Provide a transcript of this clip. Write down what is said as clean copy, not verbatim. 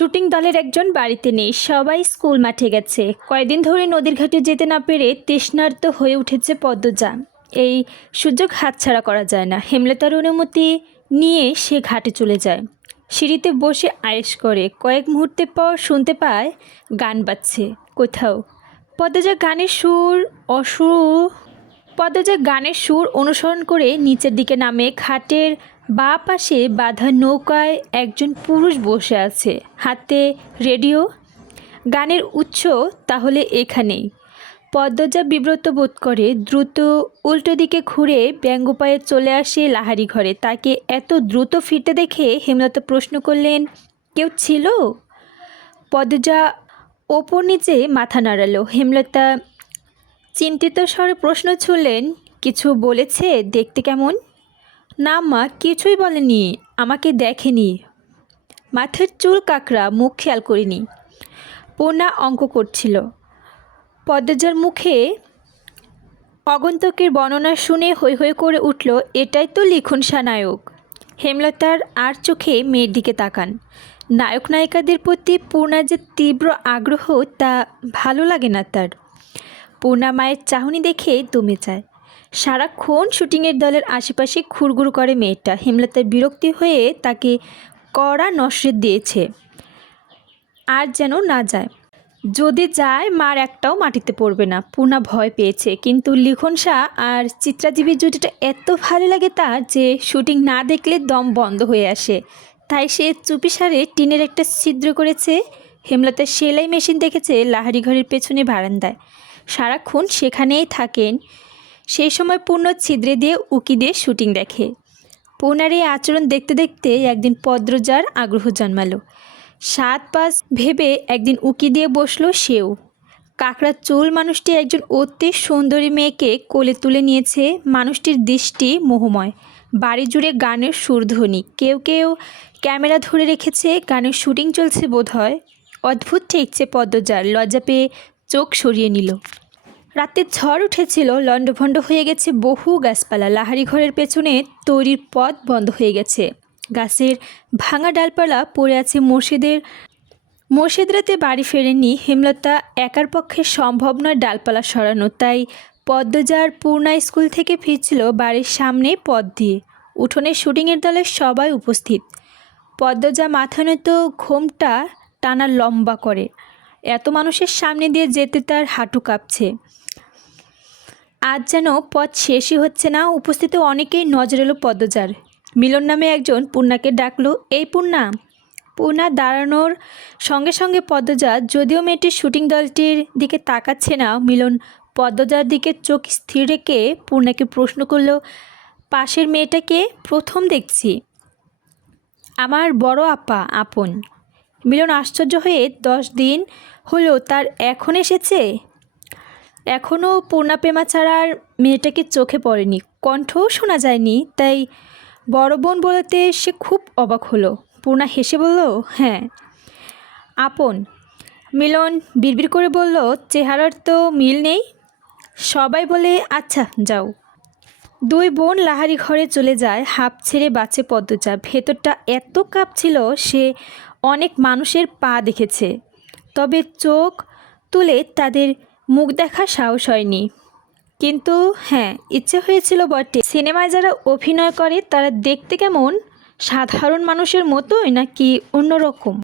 Shooting দলের একজন বাড়িতে নেই, সবাই স্কুল মাঠে গেছে। কয়েকদিন ধরে নদীর ঘাটে যেতে না পেরে তৃষ্ণার্ত হয়ে উঠেছে পদ্মজা। এই সুযোগ হাতছাড়া করা যায় না। হেমলতার অনুমতি নিয়ে সে ঘাটে চলে যায়। সিঁড়িতে বসে আয়েশ করে। কয়েক মুহূর্তে পর শুনতে পায় গান বাজছে কোথাও। পদ্মজা গানের সুর অনুসরণ করে নিচের দিকে নামে। ঘাটের বাঁ পাশে বাঁধা নৌকায় একজন পুরুষ বসে আছে, হাতে রেডিও। গানের উৎস তাহলে এখানেই। পদ্মজা বিব্রত বোধ করে, দ্রুত উল্টো দিকে ঘুরে ব্যঙ্গপায়ে চলে আসে লাহারি ঘরে। তাকে এত দ্রুত ফিরতে দেখে হেমলতা প্রশ্ন করলেন, কেউ ছিল? পদ্মজা ওপর নিচে মাথা নাড়ালো। হেমলতা চিন্তিত স্বরে প্রশ্ন ছুড়লেন, কিছু বলেছে? দেখতে কেমন? না মা, কিছুই বলেনি, আমাকে দেখেনি। মাথার চুল কাকড়া, মুখ খেয়াল করিনি। পূর্ণা অঙ্ক করছিল। পদ্মজার মুখে আগন্তুকের বর্ণনা শুনে হৈ হৈ করে উঠল, এটাই তো লিখন নায়ক। হেমলতার আর চোখে মেয়ের দিকে তাকান। নায়ক নায়িকাদের প্রতি পূর্ণার যে তীব্র আগ্রহ তা ভালো লাগে না তার। পূর্ণা মায়ের চাহনি দেখে দমে যায়। সারাক্ষণ শুটিংয়ের দলের আশেপাশে ঘুরঘুর করে মেয়েটা। হেমলতার বিরক্তি হয়ে তাকে কড়া নসরেত দিয়েছে, আর যেন না যায়। যদি যায় মার একটাও মাটিতে পড়বে না। পূর্ণা ভয় পেয়েছে, কিন্তু লিখন আর চিত্রাজীবী জুটিটা এত ভালো লাগে তার যে শুটিং না দেখলে দম বন্ধ হয়ে আসে। তাই সে চুপিসারে টিনের একটা ছিদ্র করেছে। হেমলতার সেলাই মেশিন দেখেছে লাহারি ঘরের পেছনে বারান্দায়। সারাক্ষণ সেখানেই থাকেন। সেই সময় পূর্ণ ছিদ্রে দিয়ে উকি দিয়ে শুটিং দেখে। পূর্ণার এই আচরণ দেখতে দেখতে একদিন পদ্মজার আগ্রহ জন্মালো। 7-5 ভেবে একদিন উকি দিয়ে বসলো সেও। কাকড়া চুল মানুষটি একজন অতি সুন্দরী মেয়েকে কোলে তুলে নিয়েছে। মানুষটির দৃষ্টি মোহময়। বাড়ি জুড়ে গানের সুরধ্বনি। কেউ কেউ ক্যামেরা ধরে রেখেছে, গানের শুটিং চলছে বোধহয়। অদ্ভুত ঠেকছে পদ্মজার। লজ্জা পেয়ে চোখ সরিয়ে নিল। রাতে ঝড় উঠেছিল, লণ্ডভণ্ড হয়ে গেছে বহু গাছপালা। লাহারি ঘরের পেছনে তৈরির পথ বন্ধ হয়ে গেছে। গাছের ভাঙা ডালপালা পড়ে আছে। মোর্শেদরাতে বাড়ি ফেরেননি। হেমলতা একার পক্ষে সম্ভব নয় ডালপালা সরানো। তাই পদ্মজার পূর্ণা স্কুল থেকে ফিরছিল বাড়ির সামনে পথ দিয়ে। উঠোনে শুটিংয়ের দলের সবাই উপস্থিত। পদ্মজা মাথা নত, ঘোমটা টানা লম্বা করে। এত মানুষের সামনে দিয়ে যেতে তার হাঁটু কাঁপছে। আজ যেন পথ শেষই হচ্ছে না। উপস্থিত অনেকেই নজর এলো পদ্মজার। মিলন নামে একজন পূর্ণাকে ডাকলো, এই পূর্ণা। পূর্ণা দাঁড়ানোর সঙ্গে সঙ্গে পদ্মজা, যদিও মেয়েটির শুটিং দলটির দিকে তাকাচ্ছে না, মিলন পদ্মজার দিকে চোখ স্থির রেখে পূর্ণাকে প্রশ্ন করলো, পাশের মেয়েটাকে প্রথম দেখছি। আমার বড় আপা, আপন। মিলন আশ্চর্য হয়ে, 10 দিন হলো তার এখন এসেছে? এখনও পূর্ণা প্রেমা ছাড়া আর মেয়েটাকে চোখে পড়েনি, কণ্ঠও শোনা যায়নি। তাই বড় বোন বলতে সে খুব অবাক হলো। পূর্ণা হেসে বলল, হ্যাঁ আপন। মিলন বিড়বিড় করে বলল, চেহারার তো মিল নেই। সবাই বলে, আচ্ছা যাও। দুই বোন লাহারি ঘরে চলে যায়। হাঁপ ছেড়ে বাঁচে পদ্মজা। ভেতরটা এত কাঁপছিল, সে অনেক মানুষের পা দেখেছে, তবে চোখ তুলে তাদের মুখ দেখার সাহস হয়নি। কিন্তু হ্যাঁ, ইচ্ছে হয়েছিল বটে। সিনেমায় যারা অভিনয় করে তারা দেখতে কেমন? সাধারণ মানুষের মতোই নাকি অন্যরকম?